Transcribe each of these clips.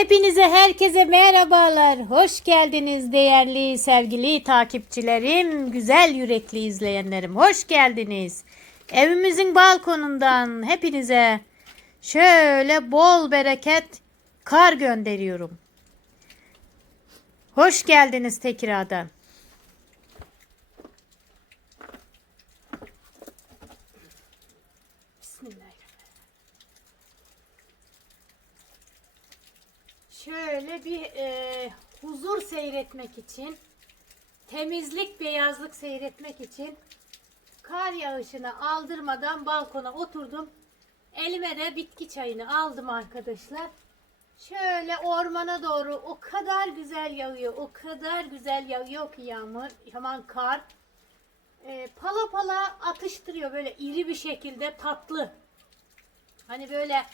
Hepinize, herkese merhabalar. Hoş geldiniz değerli, sevgili takipçilerim, güzel yürekli izleyenlerim. Hoş geldiniz. Evimizin balkonundan hepinize şöyle bol bereket kar gönderiyorum. Hoş geldiniz tekrardan. Şöyle bir huzur seyretmek için, temizlik, beyazlık seyretmek için kar yağışını aldırmadan balkona oturdum. Elime de bitki çayını aldım arkadaşlar. Şöyle ormana doğru o kadar güzel yağıyor, o kadar güzel yağıyor ki yağmur, hemen kar. Pala pala atıştırıyor böyle iri bir şekilde, tatlı. Hani böyle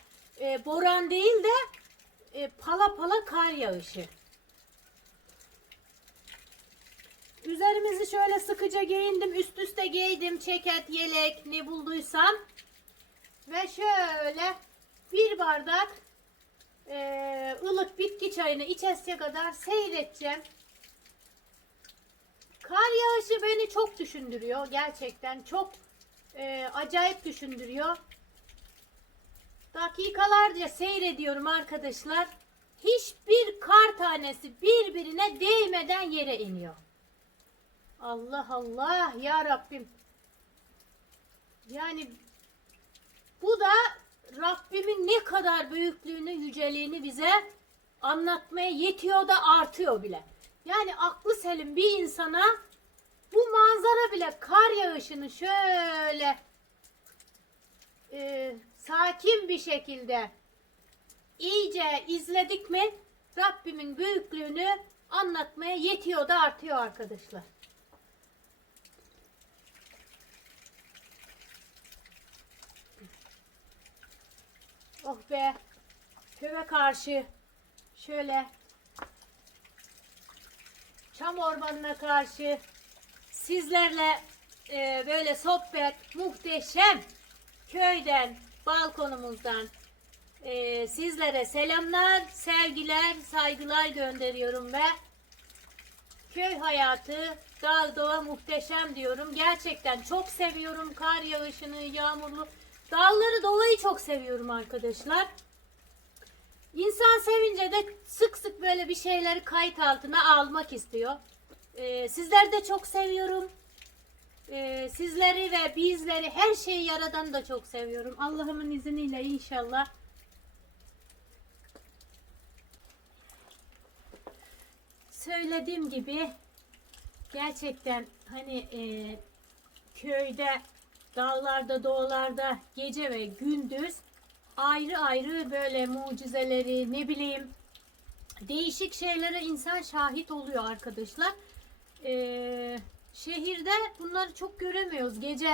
boran değil de pala pala kar yağışı. Üzerimizi şöyle sıkıca giyindim. Üst üste giydim. Ceket, yelek ne bulduysam. Ve şöyle bir bardak ılık bitki çayını içesiye kadar seyredeceğim. Kar yağışı beni çok düşündürüyor. Gerçekten çok acayip düşündürüyor. Dakikalarca seyrediyorum arkadaşlar. Hiçbir kar tanesi birbirine değmeden yere iniyor. Allah Allah ya Rabbim. Yani bu da Rabbimin ne kadar büyüklüğünü, yüceliğini bize anlatmaya yetiyor da artıyor bile. Yani aklı selim bir insana bu manzara bile, kar yağışını şöyle sakin bir şekilde iyice izledik mi Rabbimin büyüklüğünü anlatmaya yetiyor da artıyor arkadaşlar. Oh be, köye karşı şöyle çam ormanına karşı sizlerle böyle sohbet, muhteşem köyden, balkonumuzdan sizlere selamlar, sevgiler, saygılar gönderiyorum ve köy hayatı, dağ doğa muhteşem diyorum. Gerçekten çok seviyorum kar yağışını, yağmurlu. Dağları, doğayı çok seviyorum arkadaşlar. İnsan sevince de sık sık böyle bir şeyleri kayıt altına almak istiyor. Sizleri de çok seviyorum. Sizleri ve bizleri, her şeyi yaradan da çok seviyorum. Allah'ımın izniyle inşallah. Söylediğim gibi gerçekten hani köyde, dağlarda, doğalarda gece ve gündüz ayrı ayrı böyle mucizeleri, ne bileyim değişik şeylere insan şahit oluyor arkadaşlar. Şehirde bunları çok göremiyoruz. Gece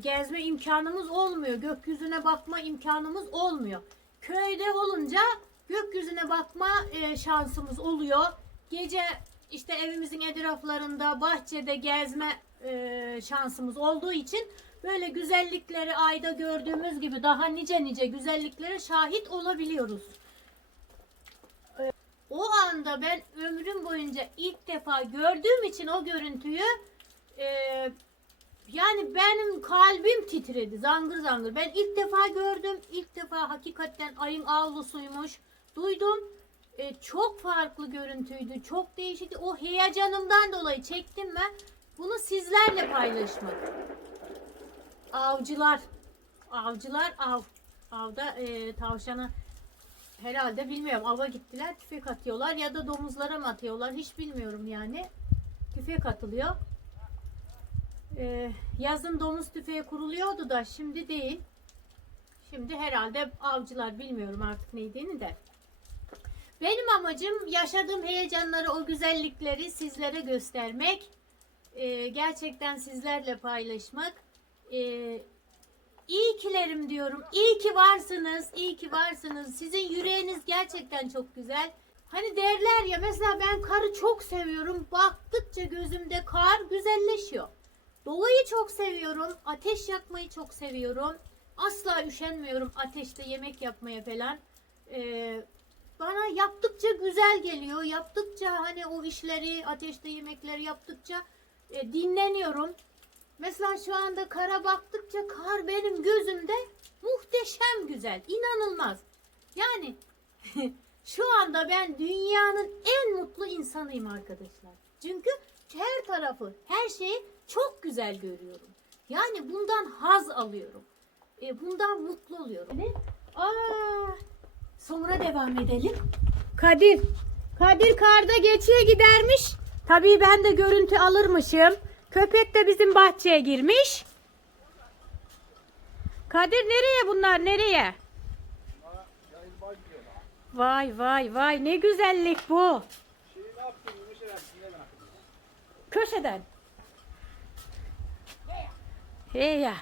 gezme imkanımız olmuyor. Gökyüzüne bakma imkanımız olmuyor. Köyde olunca gökyüzüne bakma şansımız oluyor. Gece işte evimizin etraflarında, bahçede gezme şansımız olduğu için böyle güzellikleri ayda gördüğümüz gibi daha nice nice güzelliklere şahit olabiliyoruz. O anda ben ömrüm boyunca ilk defa gördüğüm için o görüntüyü yani benim kalbim titredi zangır zangır. Ben ilk defa gördüm. İlk defa hakikaten ayın avlusuymuş. Duydum. Çok farklı görüntüydü. Çok değişikti. O heyecanımdan dolayı çektim ben. Bunu sizlerle paylaşmak. Avcılar avda tavşanı herhalde bilmiyorum, ava gittiler, tüfek atıyorlar ya da domuzlara mı atıyorlar hiç bilmiyorum yani. Tüfek atılıyor. Yazın domuz tüfeği kuruluyordu da şimdi değil. Şimdi herhalde avcılar, bilmiyorum artık neydiğini de. Benim amacım yaşadığım heyecanları, o güzellikleri sizlere göstermek. Gerçekten sizlerle paylaşmak. İyi kilerim diyorum. İyi ki varsınız. İyi ki varsınız. Sizin yüreğiniz gerçekten çok güzel. Hani derler ya, mesela ben karı çok seviyorum. Baktıkça gözümde kar güzelleşiyor. Doğayı çok seviyorum. Ateş yakmayı çok seviyorum. Asla üşenmiyorum ateşte yemek yapmaya falan. bana yaptıkça güzel geliyor. Yaptıkça hani o işleri, ateşte yemekleri yaptıkça dinleniyorum. Mesela şu anda kara baktıkça kar benim gözümde muhteşem güzel, inanılmaz. Yani şu anda ben dünyanın en mutlu insanıyım arkadaşlar. Çünkü her tarafı, her şeyi çok güzel görüyorum. Yani bundan haz alıyorum. Bundan mutlu oluyorum. Sonra devam edelim. Kadir karda geçiye gidermiş. Tabii ben de görüntü alırmışım. Köpek de bizim bahçeye girmiş. Kadir nereye bunlar, nereye? Vay vay vay, ne güzellik bu. Köşeden. Hey ya.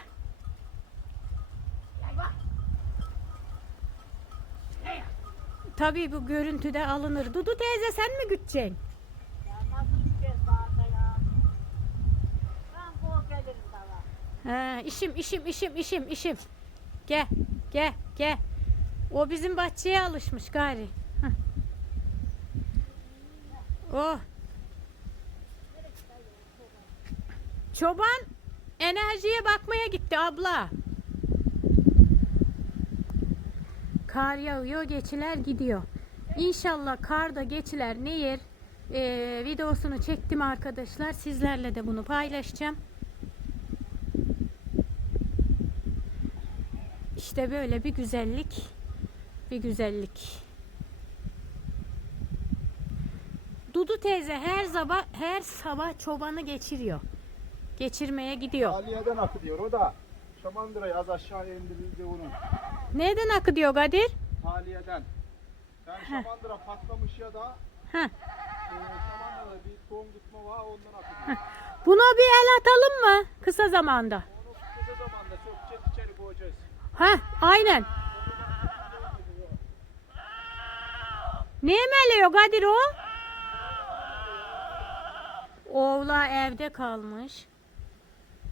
Tabii bu görüntüde alınır. Dudu teyze sen mi güteceksin? İşim. Gel. O bizim bahçeye alışmış gari. Heh. Oh. Çoban enerjiye bakmaya gitti abla. Kar yağıyor, geçiler gidiyor. İnşallah karda geçiler ne yer? Videosunu çektim arkadaşlar. Sizlerle de bunu paylaşacağım. İşte böyle bir güzellik. Dudu teyze her sabah çobanı geçiriyor. Geçirmeye gidiyor. Taliyeden akı diyor o da. Şamandıra'yı az aşağıya indirildi onun. Nereden akı diyor Kadir? Taliyeden. Yani Şamandıra patlamış ya da Şamandıra'da bir tohum tutma var ondan akı diyor. Buna bir el atalım mı kısa zamanda? Onu kısa zamanda sökeceğiz içeri koyacağız. Aynen. Ne emeliyor Kadir o? Oğla evde kalmış.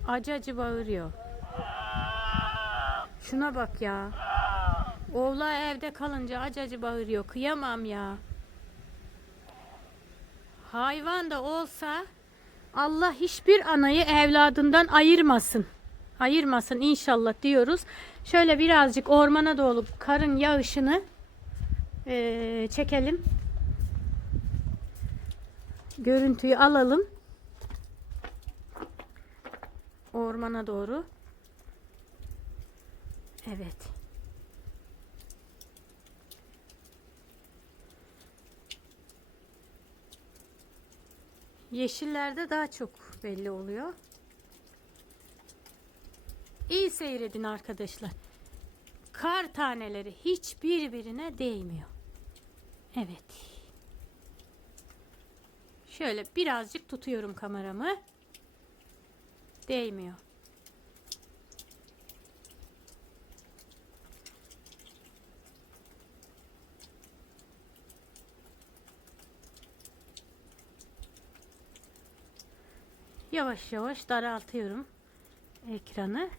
Acı bağırıyor. Şuna bak ya. Oğla evde kalınca acı bağırıyor. Kıyamam ya. Hayvan da olsa Allah hiçbir anayı evladından ayırmasın. Ayırmasın inşallah diyoruz. Şöyle birazcık ormana doğru karın yağışını çekelim. Görüntüyü alalım. Ormana doğru. Evet. Yeşillerde daha çok belli oluyor. İyi seyredin arkadaşlar. Kar taneleri hiç birbirine değmiyor. Evet. Şöyle birazcık tutuyorum kameramı. Değmiyor. Yavaş yavaş daraltıyorum ekranı.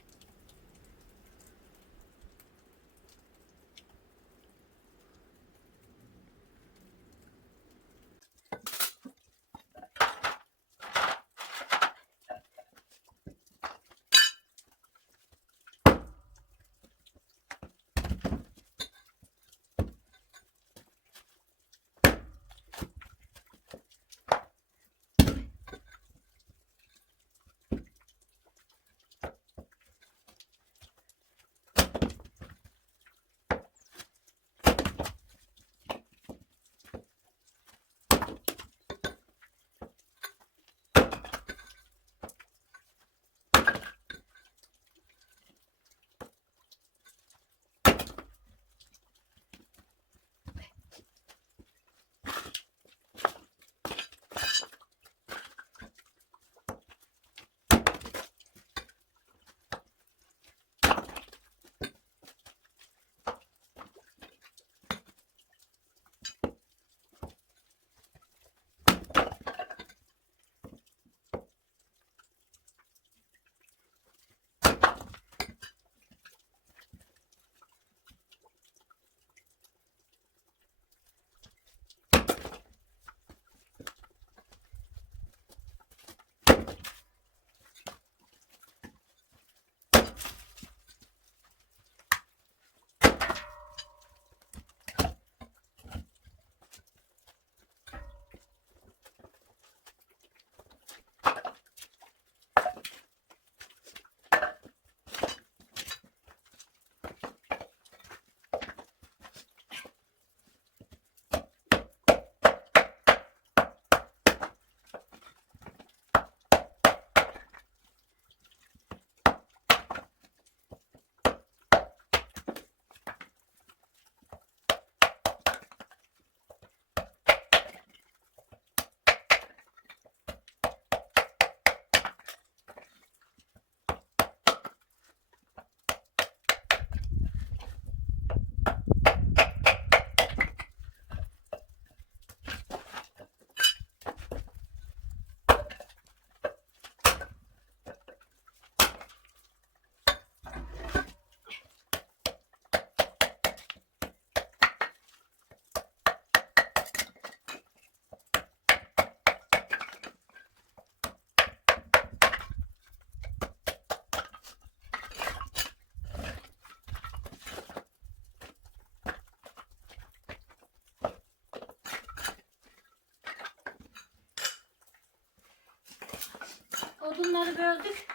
Odunları böldük.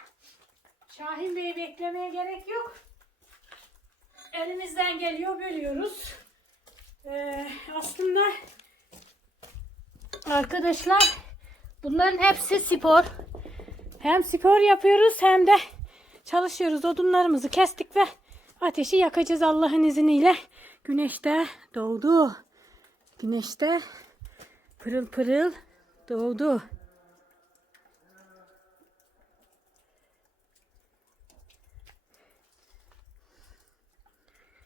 Şahin Bey'i beklemeye gerek yok. Elimizden geliyor, bölüyoruz. Aslında arkadaşlar bunların hepsi spor. Hem spor yapıyoruz hem de çalışıyoruz. Odunlarımızı kestik ve ateşi yakacağız Allah'ın izniyle. Güneş de doğdu. Güneş de pırıl pırıl doğdu.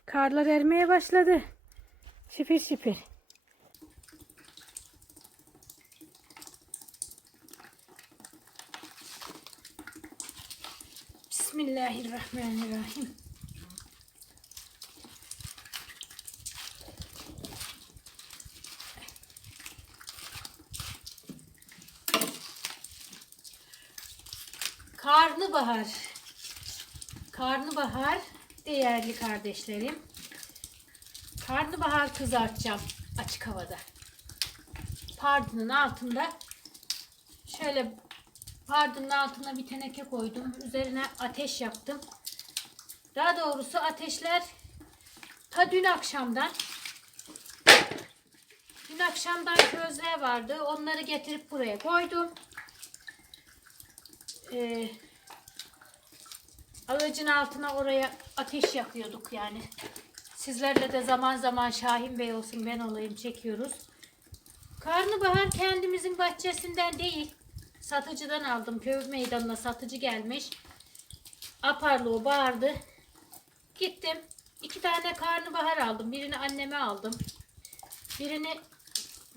Karlar ermeye başladı. Şipir şipir. Bismillahirrahmanirrahim. Karnabahar. Karnabahar değerli kardeşlerim. Karnabahar kızartacağım açık havada. Pardının altında şöyle pardının altına bir teneke koydum. Üzerine ateş yaktım. Daha doğrusu ateşler ta dün akşamdan közler vardı. Onları getirip buraya koydum. Ağacın altına oraya ateş yakıyorduk yani. Sizlerle de zaman zaman Şahin Bey olsun ben olayım çekiyoruz. Karnabahar kendimizin bahçesinden değil. Satıcıdan aldım. Köy meydanına satıcı gelmiş. Aparlığı bağırdı. Gittim. 2 tane karnabahar aldım. Birini anneme aldım. Birini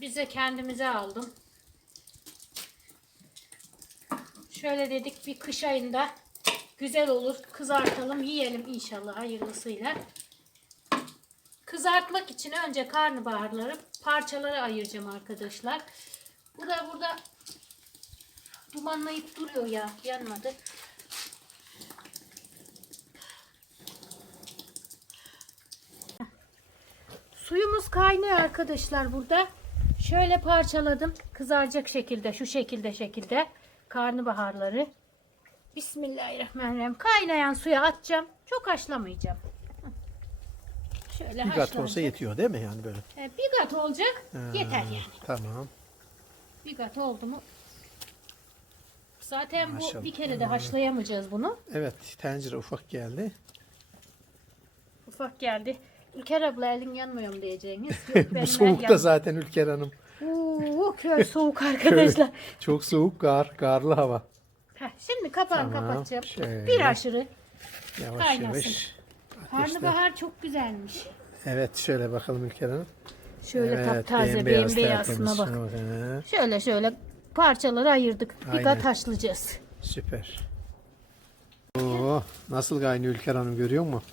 bize kendimize aldım. Şöyle dedik bir kış ayında güzel olur. Kızartalım yiyelim inşallah hayırlısıyla. Kızartmak için önce karnabaharları parçalara ayıracağım arkadaşlar. Bu da burada dumanlayıp duruyor ya. Yanmadı. Suyumuz kaynıyor arkadaşlar burada. Şöyle parçaladım. Kızaracak şekilde şu şekilde karnabaharları. Bismillahirrahmanirrahim. Kaynayan suya atacağım. Çok haşlamayacağım. Şöyle Bir kat olsa yetiyor değil mi yani böyle? Bir kat olacak. Yeter yani. Tamam. Bir kat oldu mu? Zaten Maşallah. bu bir kere de haşlayamayacağız bunu. Evet, tencere ufak geldi. Ufak geldi. Ülker abla elin yanmıyor mu diyeceğiniz. Yok, benim Bu el soğukta yanmıyor. zaten Ülker Hanım. Köy soğuk arkadaşlar. Çok soğuk, karlı hava. Şimdi kapağını Tamam, kapatacağım. şöyle. Bir aşırı Yavaş kaynasın. yavaş. Ateşte. Karnabahar çok güzelmiş. Evet, şöyle bakalım Ülker Hanım. Şöyle Evet, taptaze bembeyaz, bembeyazına tertemiz. bak. Şöyle. Şöyle parçaları ayırdık. Bir Aynen. kat haşlayacağız. Süper. Oo, nasıl kaynıyor Ülker Hanım görüyor musun?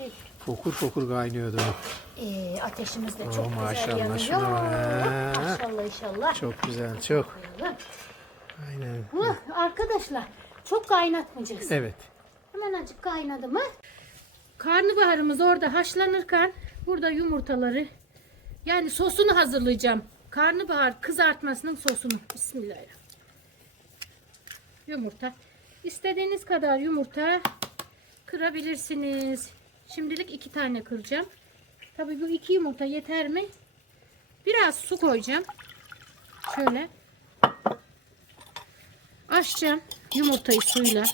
Evet. Fokur fokur kaynıyordu. Ateşimiz de çok Oo, güzel maşallah, yanıyor. şuna bak. Maşallah inşallah. Çok güzel, çok. Koyalım. Aynen. Arkadaşlar çok kaynatmayacağız. Evet. Hemen azıcık kaynadı mı? Karnabaharımız orada haşlanırken burada yumurtaları yani sosunu hazırlayacağım. Karnabahar kızartmasının sosunu. Bismillahirrahmanirrahim. Yumurta. İstediğiniz kadar yumurta kırabilirsiniz. Şimdilik 2 tane kıracağım. Tabii bu 2 yumurta yeter mi? Biraz su koyacağım. Şöyle. Açacağım yumurtayı suyla.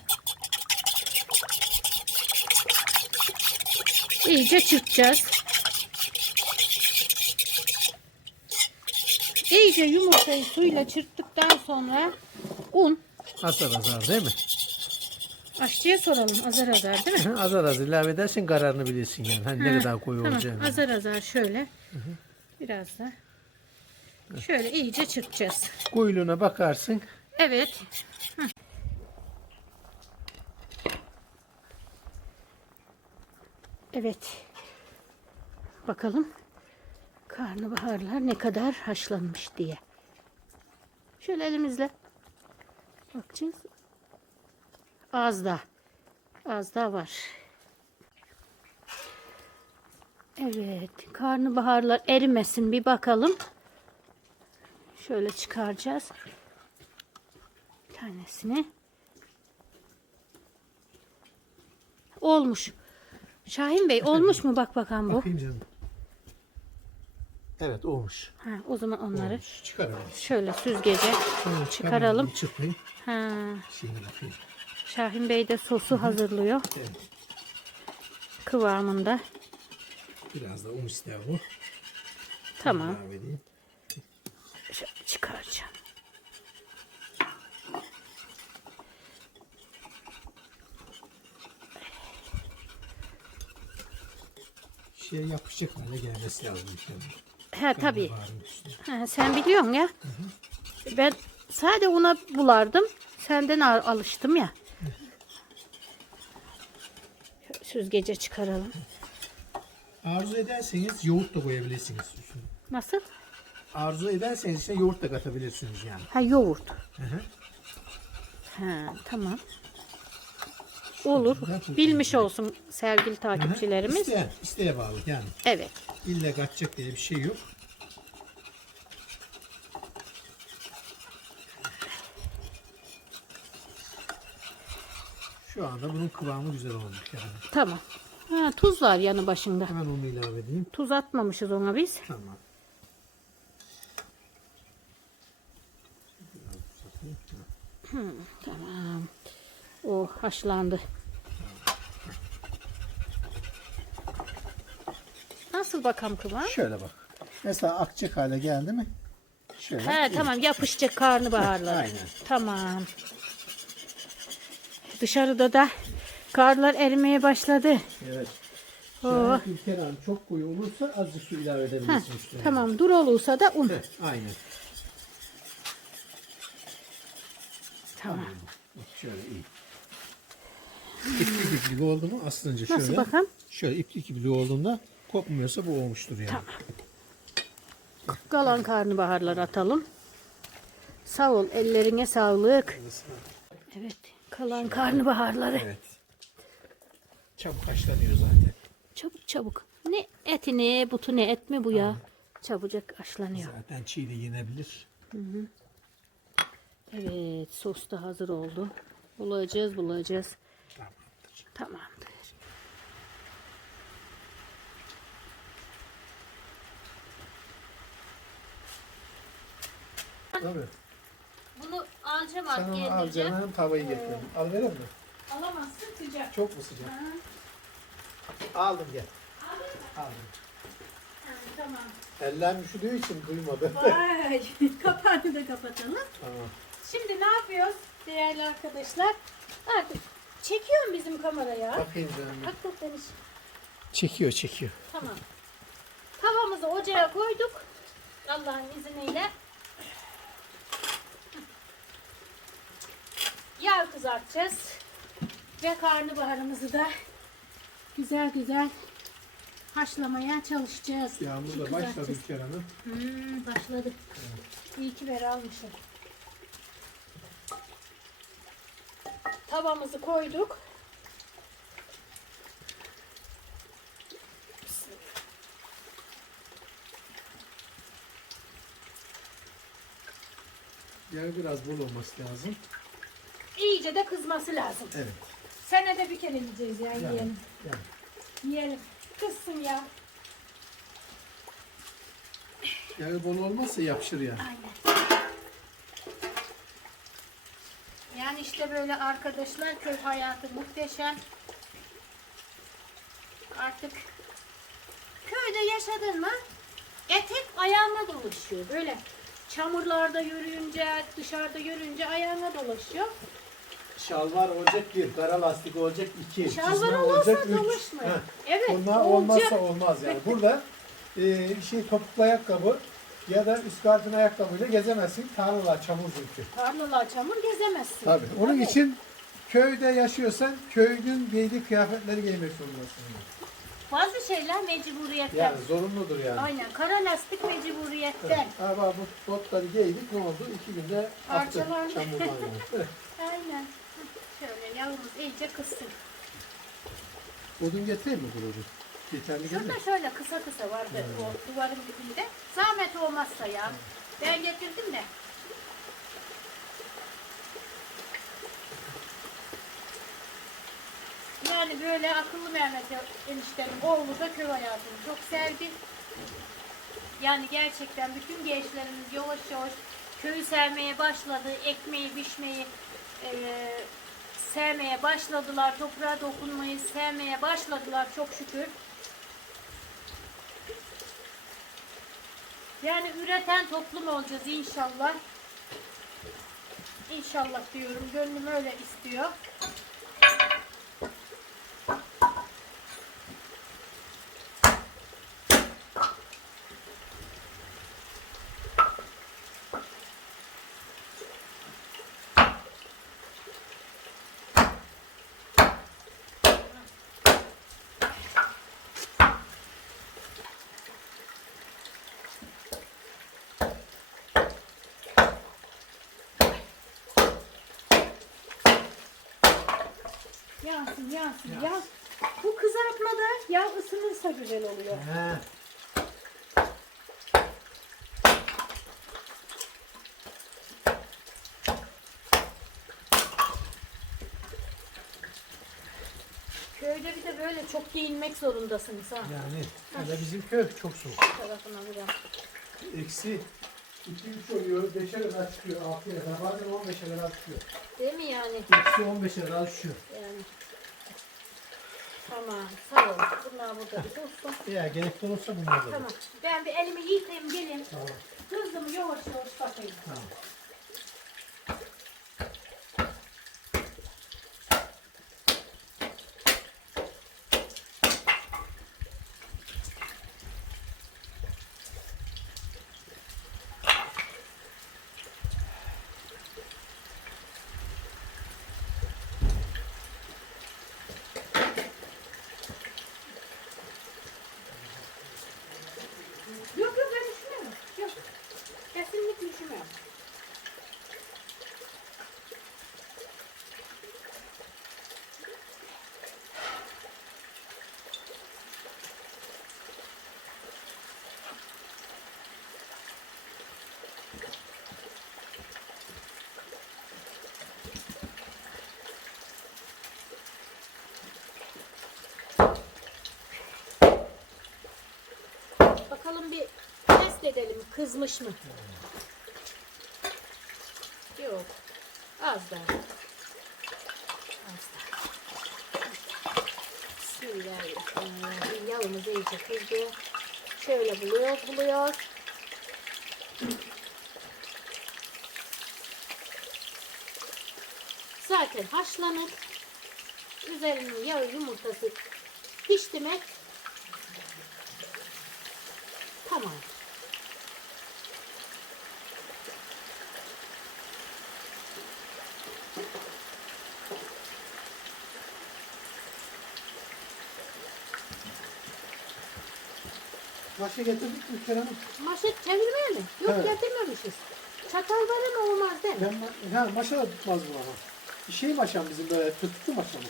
İyice çırpacağız. İyice yumurtayı suyla çırptıktan sonra un. Azar azar değil mi? Aşçıya soralım azar azar değil mi? Azar azar ilave edersin kararını bilirsin yani. Hani ne kadar koyu Tamam, olacağını. azar azar şöyle. Biraz da. Şöyle iyice çırpacağız. Kuyuluğuna bakarsın. Evet. Evet. Bakalım karnabaharlar ne kadar haşlanmış diye. Şöyle elimizle bakacağız. Az da. Az daha var. Evet. Karnabaharlar erimesin bir bakalım. Şöyle çıkaracağız. Bir tanesini. olmuş. Şahin Bey olmuş mu bak bakalım bu. Bakayım canım. Evet olmuş. Ha, o zaman onları Olmuş. Çıkaralım. şöyle süzgece Şöyle çıkaralım. Çıkmayın. Ha, Şimdi bakayım. Şahin Bey de sosu hazırlıyor. Evet. Kıvamında. Biraz da un ister bu. Tamam. İlave edeyim. Şöyle çıkaracağım. Şey yapışacak hale gelmesi lazım. He tabii. Karnabaharın üstüne. Ha, sen biliyorsun ya. Ben sadece una bulardım. Senden alıştım ya. Şöyle süzgece çıkaralım. Arzu ederseniz yoğurt da koyabilirsiniz üstüne. Nasıl? Arzu ederseniz işte yoğurt da katabilirsiniz yani. Ha yoğurt. Hı hı. Ha tamam. Olur. Bilmiş olsun sevgili takipçilerimiz. İsteğe bağlı yani. Evet. İlle kaçacak diye bir şey yok. Şu anda bunun kıvamı güzel olmuş yani. Tamam. Ha, tuz var yanı başında. Hemen onu ilave edeyim. Tuz atmamışız ona biz. Tamam. Tamam. O haşlandı. Nasıl bakalım kıvam? Şöyle bak. Mesela akacak hale geldi mi? Şöyle. He tamam yapışacak karnabaharlar. Aynen. Tamam. Dışarıda da karlar erimeye başladı. Evet. Oo. Şöyle Ülker Hanım çok koyu olursa azıcık su ilave Heh, edebilirsin üstüne. tamam dur olursa da un. Heh, aynen. Tamam. Bak şöyle iyi. İplik iplik oldu mu aslınca şöyle. Nasıl bakalım? Şöyle iplik iplik olduğunda kopmuyorsa bu olmuştur yani. Tamam. Kalan karnabaharları atalım. Sağ ol, ellerine sağlık. Evet, kalan karnabaharları. Evet. Çabuk haşlanıyor zaten. Çabuk çabuk. Ne eti ne butu ne et mi bu ya? Çabucak haşlanıyor. Zaten çiğ de yenebilir. Evet, sos da hazır oldu. Bulacağız. Tamamdır. Tamamdır. Tabii. Bunu alacağım Sen onu al canım tavayı getirelim. Al verir mi? Alamazsın sıcak. Çok mu sıcak? Aldım gel. Aldım. Tamam. Eller üşüdüğü için duymadı. Vay, kapağını da kapatalım. Tamam. Şimdi ne yapıyoruz değerli arkadaşlar? Artık çekiyorum bizim kameraya. Bakayım canım. Hakikaten iş. Çekiyor. Tamam. Tavamızı ocağa koyduk. Allah'ın izniyle. Yağ kızartacağız. Ve karnabaharımızı da güzel güzel haşlamaya çalışacağız. Yağmur da başladı Ülker Hanım. Başladı. İyi ki ver almışım. Tavamızı koyduk. Yağı biraz bol olması lazım. İyice de kızması lazım. Evet. Senede bir kere yiyeceğiz ya yiyelim. Yani. Yiyelim. Kızsın ya. Yağı bol olmazsa yapışır yani. Aynen. Yani işte böyle arkadaşlar köy hayatı muhteşem. Artık köyde yaşadın mı etek ayağına dolaşıyor. Böyle çamurlarda yürüyünce, dışarıda yürüyünce ayağına dolaşıyor. Şalvar olacak bir, kara lastik olacak iki, Şalvar çizme olmazsa olacak üç. dolaşmıyor. Heh. Evet, Bunlar olacak. olmazsa olmaz yani. Burada topuklu ayakkabı ya da iskarpin ayakkabıyla gezemezsin. Tarlalar çamur çünkü. Tarlalar çamur gezemezsin. Tabii. Onun için köyde yaşıyorsan köyün giydiği kıyafetleri giymek zorundasın. Bazı şeyler mecburiyetten. Yani zorunludur yani. Aynen. Kara lastik mecburiyetten. Ama bu botları giydik ne oldu? 2 günde attı Parçalandı. çamurdan yani. Aynen. Şöyle yağımız iyice kızsın. Odun getireyim mi bunu? Yeterli gelir mi? Şurada şöyle kısa kısa vardı o duvarın dibinde. Zahmet olmazsa ya. Ben getirdim de. Yani böyle akıllı Mehmet eniştemin oğlu da köy hayatını çok sevdi. Yani gerçekten bütün gençlerimiz yavaş yavaş köyü sevmeye başladı. Ekmeği, biçmeyi sevmeye başladılar. Toprağa dokunmayı sevmeye başladılar çok şükür. Yani üreten toplum olacağız inşallah. İnşallah diyorum. Gönlüm öyle istiyor. Yansın, yansın. Ya, bu kızartmada yağ ısınırsa güzel oluyor. He. Köyde bir de böyle çok giyinmek zorundasınız ha. Yani hele bizim köy çok soğuk. Tarafına biraz. Eksi 2-3 oluyor, 5'e kadar çıkıyor, 6'ya kadar, bazen 15'e kadar çıkıyor. Değil mi yani? Eksi 15'e kadar düşüyor. Yani. Tamam, sağ ol. Bunlar burada bir dursun. Ya gerekli olursa bunlar da. Tamam. Ben bir elimi yıkayayım, geleyim. Tamam. Kızımı yavaş yavaş bakayım. Tamam. Yok yok ben üşümüyorum. Yok. Kesinlikle üşümüyorum. Bakalım bir test edelim kızmış mı? Yok. Az daha. Az daha. Bismillahirrahmanirrahim. Yağımız iyice kızdı. Şöyle buluyor. Zaten haşlanır. Üzerinin yağı yumurtası pişti mi? Tamam. Maşa getirdik mi Kerem? Maşet çevirmeye mi? Yok Evet. getirmemişiz. Çatal var ama olmaz değil mi? Maşa da tutmaz bu ama. Şey maşam bizim böyle tutuklu maşa mı?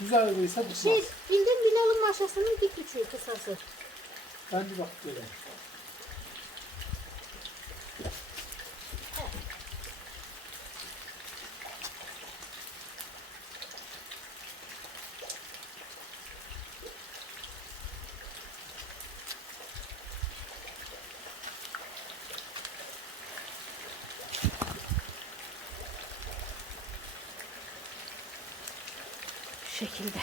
Güzel olursa tutmaz. Bildiğin Bilal'ın maşasının dik küçüğü kısası. Ben bir bak böyle. Şu şekilde.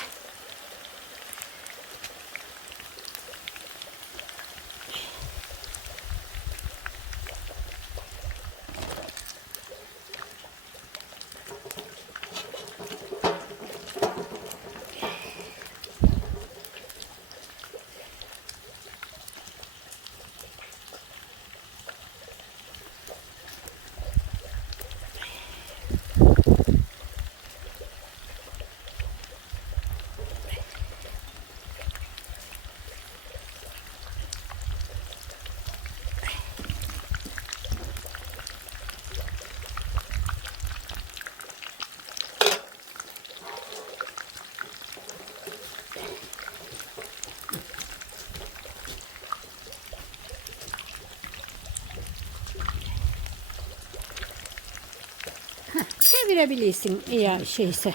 Çevirebilirsin ya şeyse.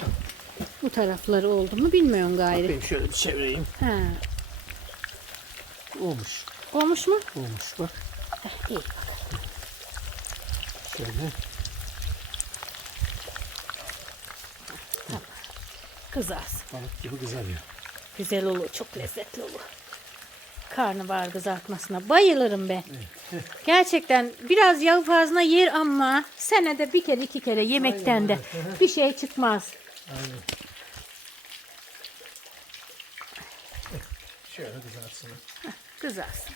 Bu tarafları oldu mu bilmiyorum gayrı. Bakayım şöyle bir çevireyim. Ha. Olmuş. Olmuş mu? Olmuş bak. İyi. Şöyle. Kızarsın. Balık gibi kızarıyor. Güzel olur. Çok lezzetli olur. Karnabahar kızartmasına bayılırım ben. Gerçekten biraz yağ fazla yer ama senede bir kere iki kere yemekten de bir şey çıkmaz. Aynen. Şöyle kızarsın. Kızarsın.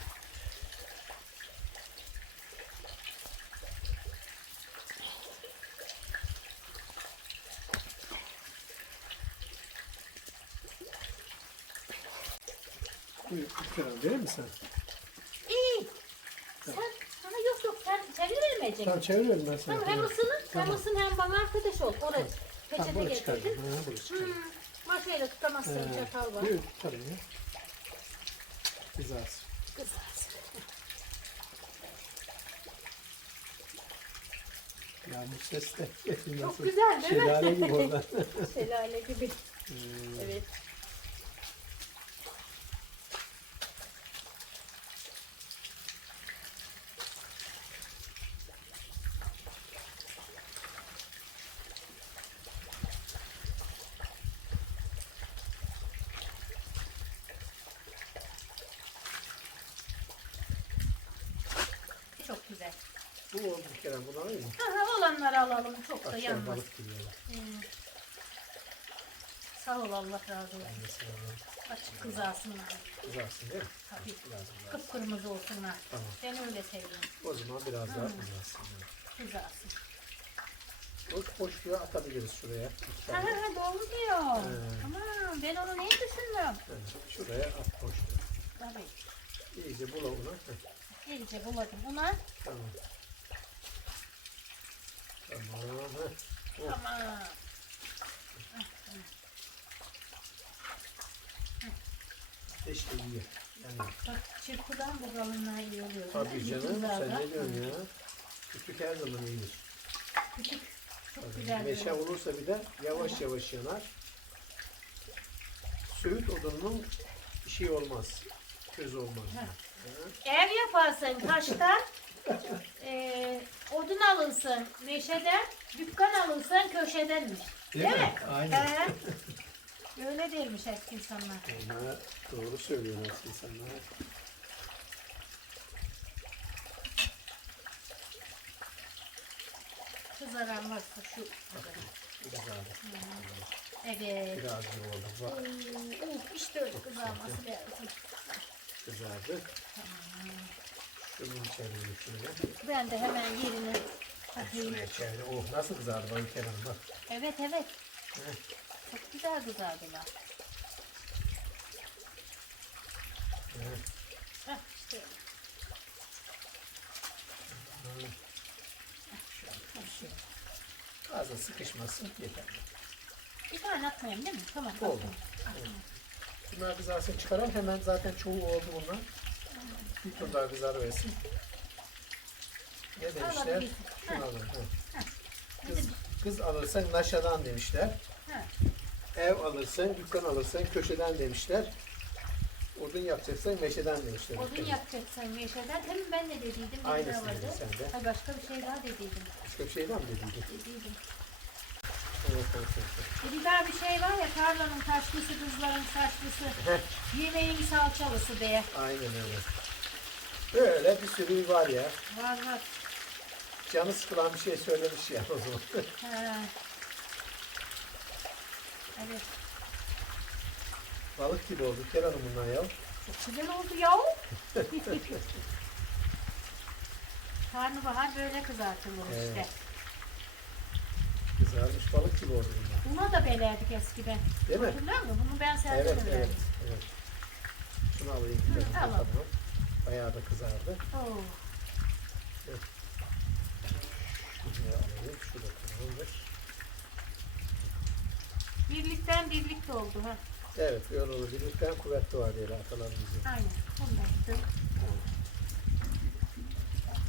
Buyur, lütfen verir misin? İyi. Sen sana yok sen çeviremeyeceksin. Tamam çeviriyorum ben sana. Tamam hem ısının hem ısın hem bana arkadaş ol. Oraya Tamam peçete bunu çıkardım. getirdin. Ha, bunu çıkardım. Maşayla tutamazsın çatal var. Buyur tutarım ya. Kızarsın. Kızarsın. Yağmur ses de. Çok güzel değil mi? Şelale gibi oradan. Şelale gibi. Evet. Çok güzel. Bu oldu bir kere. Bunu alayım mı? Aha, olanları alalım. Çok da Akşam yanmaz. balık gibi yani. Sağ ol Allah razı olsun. Annesi var. Açık kızarsınlar. Kızarsın değil mi? Tabii. Biraz daha. Kıpkırmızı olsunlar. Tamam. Ben öyle seviyorum. O zaman biraz daha kızarsın. Yani. Kızarsın. O boşluğa atabiliriz şuraya. İki Ha tane. ha doğru diyor. Tamam ben onu neyi düşündüm? Evet, şuraya at boşluğa. Tabii. İyice bula bunu. Heh, İyice buladım. Buna tamam. Tamam. Heh. tamam. İşte iyi. Yani, Bak çırpıdan bu kalınlığa iyi oluyor. tabii canım. Sen Yıkımlarda. ne diyorsun ya? Küçük her zaman iyidir. Küçük. Çok Tabii. güzel. Meşe olursa bir de yavaş yavaş yanar. Söğüt odunun bir şey olmaz. Köz olmaz. Ev yaparsın taştan, odun alırsın meşeden, dükkan alırsın köşedenmiş. Değil mi? Aynen. He. Öyle değilmiş eski insanlar. Ona doğru söylüyorlar insanlar. Kızaran varsa şu. Biraz daha. Evet. Biraz yoğurdu. Bak İşte öyle kızarması lazım. kızardı. Şunun çevirelim şöyle. Ben de hemen yerine atayım. Şuraya çevir. Oh nasıl kızardı bak Kerem bak. Evet evet. Çok güzel kızardılar. Heh, işte. Fazla sıkışmasın yeter. Bir tane atmayayım değil mi? Tamam. Oldu. atmayayım. Bunlar kızarsın çıkaralım. Hemen zaten çoğu oldu bunlar. Bir tur daha kızarıversin. Ne demişler? Alabilirsin. Şunu alın. Kız alırsan naşadan demişler. Ha. Ev alırsan, dükkan alırsan köşeden demişler. Odun yapacaksan meşeden demişler. Odun yapacaksın meşeden. Hem ben de dediydim. bir Aynısını daha vardı. dedin sen de. Hayır, başka bir şey daha dediydim. Başka bir şey var mı dediydin? Dediydim. Evet, evet, evet. Bir daha bir şey var ya, tarlanın taşlısı, kızların saçlısı, yemeğin salçalısı diye. Aynen öyle. Böyle bir sürü var ya. Var var. Canı sıkılan bir şey söylemiş ya o zaman. Ha. Evet. Balık gibi oldu Kerem bunlar ya. Çok güzel oldu ya. Karnabahar böyle kızartılır Evet. işte. Kızarmış balık gibi oldu bunlar. Buna da belerdik eskiden. Değil mi? Hatırlıyor musun? Bunu ben Evet, serdim evet, öyle. evet. Şunu alayım. Kerem, al. tamam. Bayağı da kızardı. Oo. Şunu alayım. Şu da tamamdır. Birlikten birlikte oldu ha. Evet, böyle olur. Birlikten kuvvetli var diye atalarımızın. Aynen. Bunu da yaptım.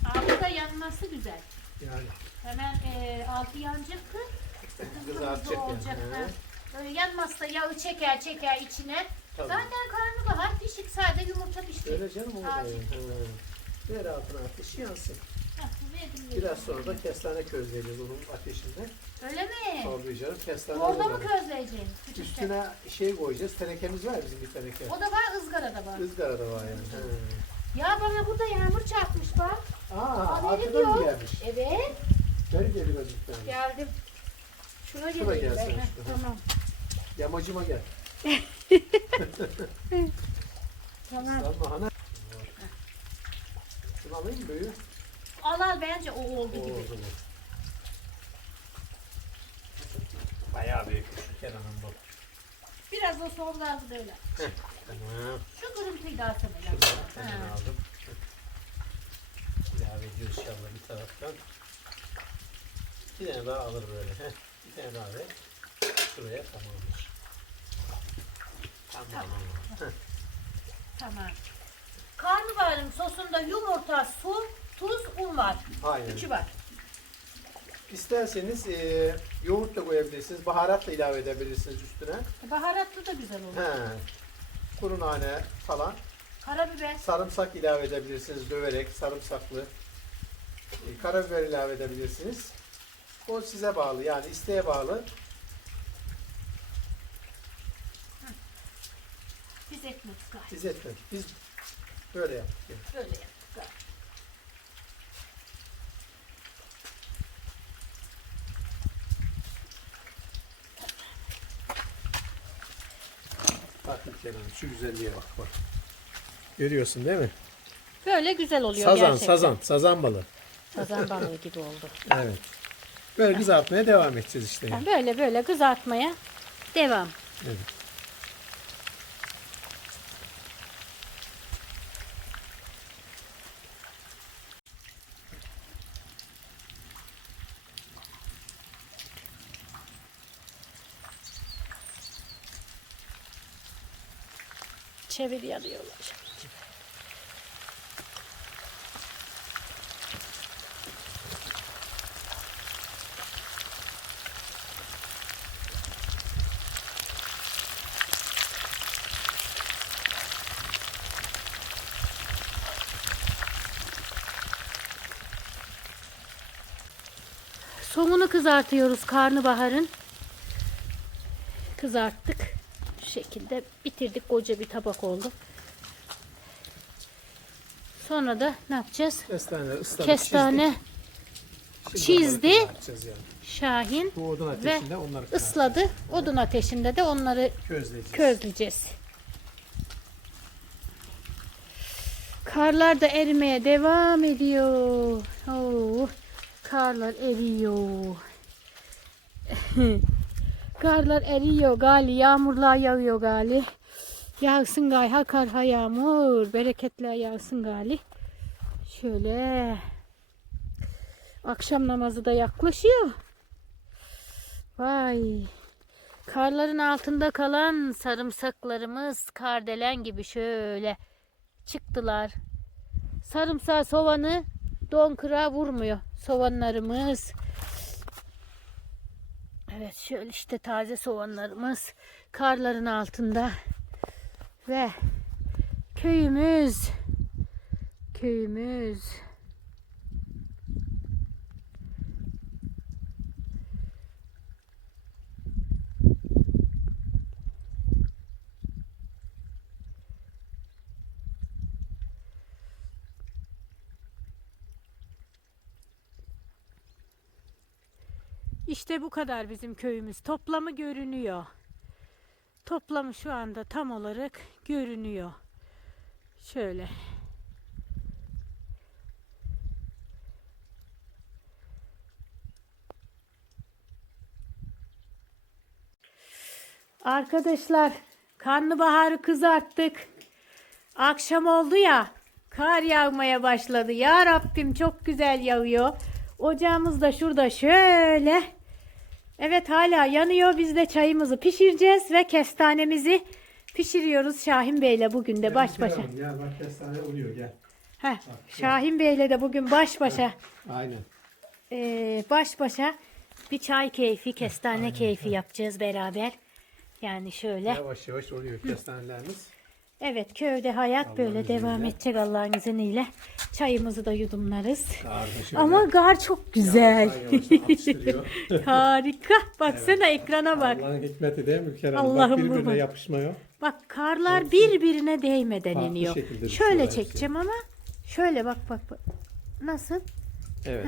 Altı da yanması güzel. Yani Hemen altı yanacaktı. Kızartacak kızartacak olacak. yani. Ha. Böyle yanmazsa yağı çeker içine. Tabii. Zaten karnabahar pişik, sade yumurta pişti. Öyle canım o da Taze. yani. Ver altına ateşi yansın. Heh, verdim. Biraz sonra da kestane közleyeceğiz onun ateşinde. Öyle mi? Tabii canım kestane Orada mı olur. közleyeceğim? Küçükte. Üstüne şey koyacağız. Tenekemiz var bizim bir teneke. O da var, ızgarada var. Izgarada var yani. Ya bana burada yağmur çarpmış bak. Aa, Haberim arkadan mı yok. gelmiş? Evet. Gel gel birazcık tane. Geldim. Şuna Şuna geleyim ben. gelsene Heh, şuna. tamam. Yamacıma gel. Tamam. Sanma hana. Şunu alayım mı büyüğü? Al bence o oldu O gibi. oldu bu. Bayağı büyük şu Kenan'ın bu. Biraz da sol kaldı böyle. Tamam. Şu kırıntıyı da atsana. Şunu hemen aldım. İlave ediyoruz inşallah bir taraftan. Bir tane daha alır böyle. Bir tane daha ver. Şuraya tamamdır. Tamam. Tamam. Karnabaharın sosunda yumurta, su, tuz, un var. Aynen. Üçü var. İsterseniz yoğurt da koyabilirsiniz. Baharat da ilave edebilirsiniz üstüne. Baharatlı da güzel olur. He. Kuru nane falan. Karabiber. Sarımsak ilave edebilirsiniz döverek sarımsaklı. Karabiber ilave edebilirsiniz. O size bağlı yani isteğe bağlı. Biz etmedik galiba. Biz etmedik. Biz böyle yaptık. Yani. Böyle yaptık galiba. Bak Kenan şu güzelliğe bak. Görüyorsun değil mi? Böyle güzel oluyor gerçekten. Sazan balığı. Sazan balığı gibi oldu. Evet. Böyle kızartmaya devam edeceğiz işte. Yani. Böyle kızartmaya devam. Evet. Çevir yanıyorlar. Somunu kızartıyoruz karnabaharın. Kızarttık. Şu şekilde bitirdik. Koca bir tabak oldu. Sonra da ne yapacağız? Kestane ısladık. Kestane çizdi. Yani. Şahin Bu odun ve ateşinde onları ısladı. Odun ateşinde de onları közleyeceğiz. közleyeceğiz. Karlar da erimeye devam ediyor. Oo, karlar eriyor. Karlar eriyor gali. Yağmurlar yağıyor gali. Yağsın gali. Ha kar ha yağmur. Bereketler yağsın gali. Şöyle. Akşam namazı da yaklaşıyor. Vay. Karların altında kalan sarımsaklarımız kardelen gibi şöyle çıktılar. Sarımsağı, soğanı don kırağı vurmuyor. Soğanlarımız. Evet şöyle işte taze soğanlarımız karların altında. Ve köyümüz. İşte bu kadar bizim köyümüz. Toplamı görünüyor. Toplamı şu anda tam olarak görünüyor. Şöyle. Arkadaşlar, karnabaharı kızarttık. Akşam oldu ya, kar yağmaya başladı. Ya Rabbim çok güzel yağıyor. Ocağımız da şurada şöyle. Evet hala yanıyor. Biz de çayımızı pişireceğiz ve kestanemizi pişiriyoruz Şahin Bey'le bugün de baş başa. Ya bak kestane oluyor gel. Heh, Şahin Bey'le de bugün baş başa. Aynen. Baş başa bir çay keyfi, kestane keyfi yapacağız beraber. Yani şöyle. Yavaş yavaş oluyor kestanelerimiz. Evet, köyde hayat Allah'ın böyle izniyle. devam edecek Allah'ın izniyle. Çayımızı da yudumlarız. Karnı şöyle Ama gar çok güzel. yavaştan yavaştan atıştırıyor. Harika. Baksana ekrana bak. Allah'ın hikmeti değil mi Ülker Hanım? Allah'ım Bak birbirine baba. yapışmıyor. Bak karlar Hepsi birbirine değmeden farklı iniyor. şekilde Şöyle düşüyorlar çekeceğim ama şöyle bak bak bak. Nasıl? Evet.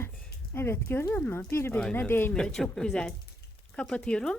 Evet, görüyor musun? Birbirine Aynen. değmiyor. Çok güzel. Kapatıyorum.